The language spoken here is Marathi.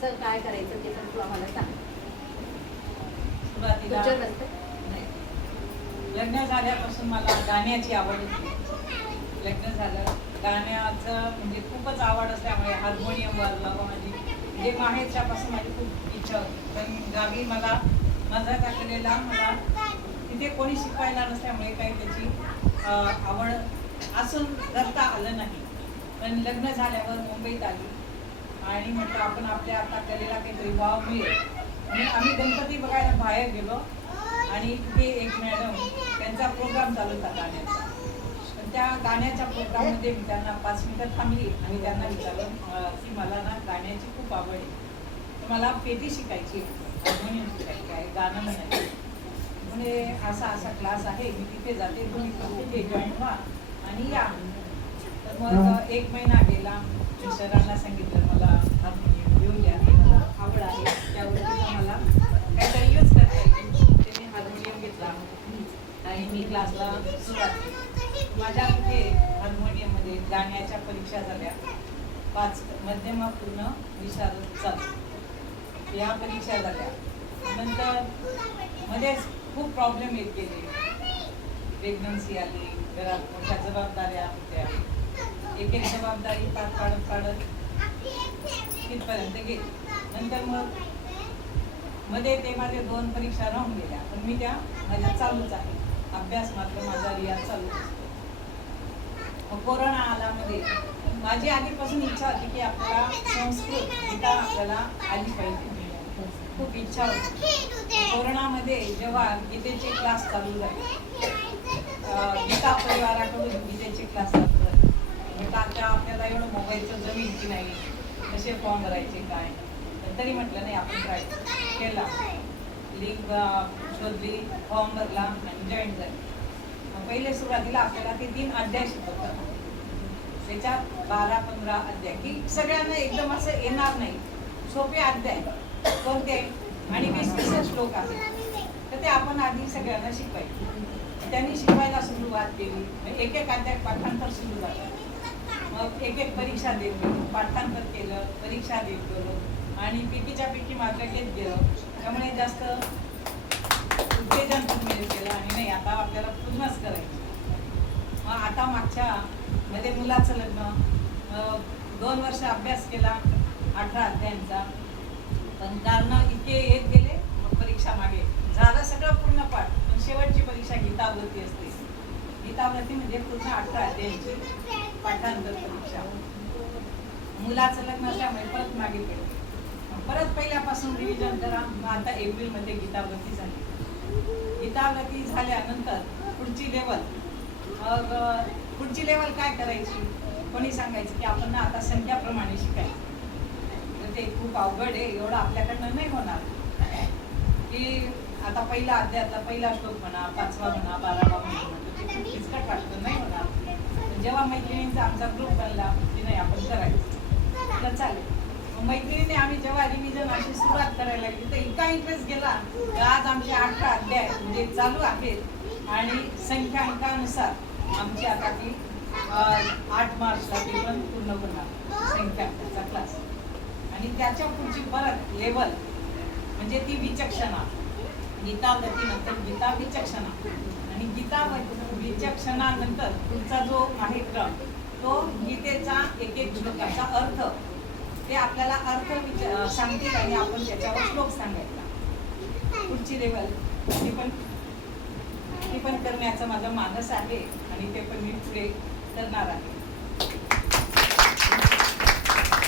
कसं काय करायचं ते पण तू आम्हाला सांग. सुरुवातीला तुझं नसतं नाही. लग्न झाल्यापासून मला गाण्याची आवड होती. लग्न झालं गाण्याचं म्हणजे खूपच आवड असल्यामुळे हार्मोनियम वाजवावं म्हणजे माहेरच्यापासून माझी खूप इच्छा होती. पण गावी मला माझा टाकलेला मला तिथे कोणी शिकवायला नसल्यामुळे काही त्याची आवड असून करता आलं नाही. पण लग्न झाल्यावर मुंबईत आली आणि म्हटलं आपण आपल्या आता कलेला काहीतरी वाव मिळेल म्हणून आम्ही गणपती बघायला बाहेर गेलो आणि तिथे एक मॅडम त्यांचा प्रोग्राम चालू होता गाण्याचा. पण त्या गाण्याच्या प्रोग्राममध्ये मी त्यांना 5 मिनिटं थांबली आणि त्यांना विचारलं की मला ना गाण्याची खूप आवड आहे, तर मला पेटी शिकायची, हार्मोनियम शिकायची आहे, गाणं म्हणायचं. म्हणजे असा क्लास आहे, मी तिथे जाते, तुम्ही तिथे जॉईन व्हा आणि या. तर मग 1 महिना गेला. मी सरांना सांगितलं मला हार्मोनियम घेऊन द्या, मला आवड आहे, त्यावरती मला काहीतरी यूज करता येईल. ते मी हार्मोनियम घेतला आणि मी क्लासला सुरुवात केली. माझ्या तिथे हार्मोनियममध्ये गाण्याच्या परीक्षा झाल्या, 5 मध्यमपूर्ण विशारद चालू या परीक्षा झाल्या. नंतर मध्येच खूप प्रॉब्लेम येत गेले. प्रेग्नन्सी आली, घरात मोठ्या जबाबदाऱ्या होत्या. एक जबाबदारी पाडत तिथपर्यंत गेली. नंतर मग मध्ये ते माझे 2 परीक्षा राहून गेल्या, पण मी त्या माझ्या चालूच आहे. अभ्यास मात्र माझा रियाज चालू असतो. मग कोरोना आला मध्ये माझी आधीपासून इच्छा होती की आपल्याला संस्कृत गीता आपल्याला आली पाहिजे, खूप इच्छा होती. कोरोनामध्ये जेव्हा गीतेचे क्लास चालू झाले, गीता परिवाराकडून गीतेचे क्लास चालू झाले, म्हटलं आता आपल्याला एवढं मोबाईलचं जमीन की नाही, कसे फॉर्म भरायचे काय, तरी म्हटलं नाही आपण ट्राय केला. लिंक शोधली, फॉर्म भरला आणि जॉईन झाली. पहिले सुरुवातीला आपल्याला ते 3 अध्याय शिकवतात, त्याच्यात 12-15 अध्याय की सगळ्यांना एकदम असं येणार नाही. सोपे अध्याय कोणते आणि 20-20 श्लोक आहेत, तर ते आपण आधी सगळ्यांना शिकवायचे. त्यांनी शिकवायला सुरुवात केली. एक अध्याय पाठांतर सुरू झालं. मग एक परीक्षा देत गेलो, पाठांतर केलं, परीक्षा देत गेलो आणि पैकीच्या पैकी मार्क घेत गेलो. त्यामुळे जास्त उत्तेजन पण मिळत गेलं आणि नाही आता आपल्याला पूर्णच करायचं. मग आता मागच्या मध्ये मुलाचं लग्न, 2 वर्ष अभ्यास केला 18 अध्यायांचा, पण कारण इतके येत गेले. मग परीक्षा मागे झालं सगळं पूर्ण पाठ, पण शेवटची परीक्षा गीतावृत्ती असते. गीतावृत्ती म्हणजे पूर्ण 18 अध्यायांची पाठांतर परीक्षा. मुलाचं लग्न असल्यामुळे परत मागे पडले. परत पहिल्यापासून रिव्हिजन करा. मग आता एप्रिलमध्ये गीतावृत्ती झाली. गीतावृत्ती झाल्यानंतर पुढची लेवल काय करायची, कोणी सांगायचं की आपण ना आता संख्याप्रमाणे शिकायचं. तर ते खूप अवघड आहे, एवढं आपल्याकडनं नाही होणार की आता पहिला अध्यायातला पहिला श्लोक म्हणा, 5वा म्हणा, 12वा म्हणा, ते खूप किचकट वाटतं, नाही होणार. जेव्हा मैत्रिणींचा आमचा ग्रुप बनला की नाही आपण करायचं, तर चालेल. मैत्रिणीने आम्ही जेव्हा रिव्हिजन अशी सुरुवात करायला लागली तर इतका इंटरेस्ट गेला तर आज आमचे 18 अध्याय म्हणजे चालू आहेत आणि संख्यांकानुसार आमची आता ती 8 मार्चला ती पण पूर्ण होणार संख्यांकाचा क्लास. आणि त्याच्या पुढची परत लेवल म्हणजे ती विचक्षणा. गीतावृत्तीनंतर गीता विचक्षणा आणि गीता विचक्षणानंतर पुढचा जो आहे क्रम तो गीतेचा एक श्लोकाचा अर्थ, ते आपल्याला अर्थ सांगतील आणि आपण त्याच्यावर श्लोक सांगायचा. पुढची लेवल ती पण करण्याचा माझा मानस आहे आणि ते पण मी पुढे करणार आहे.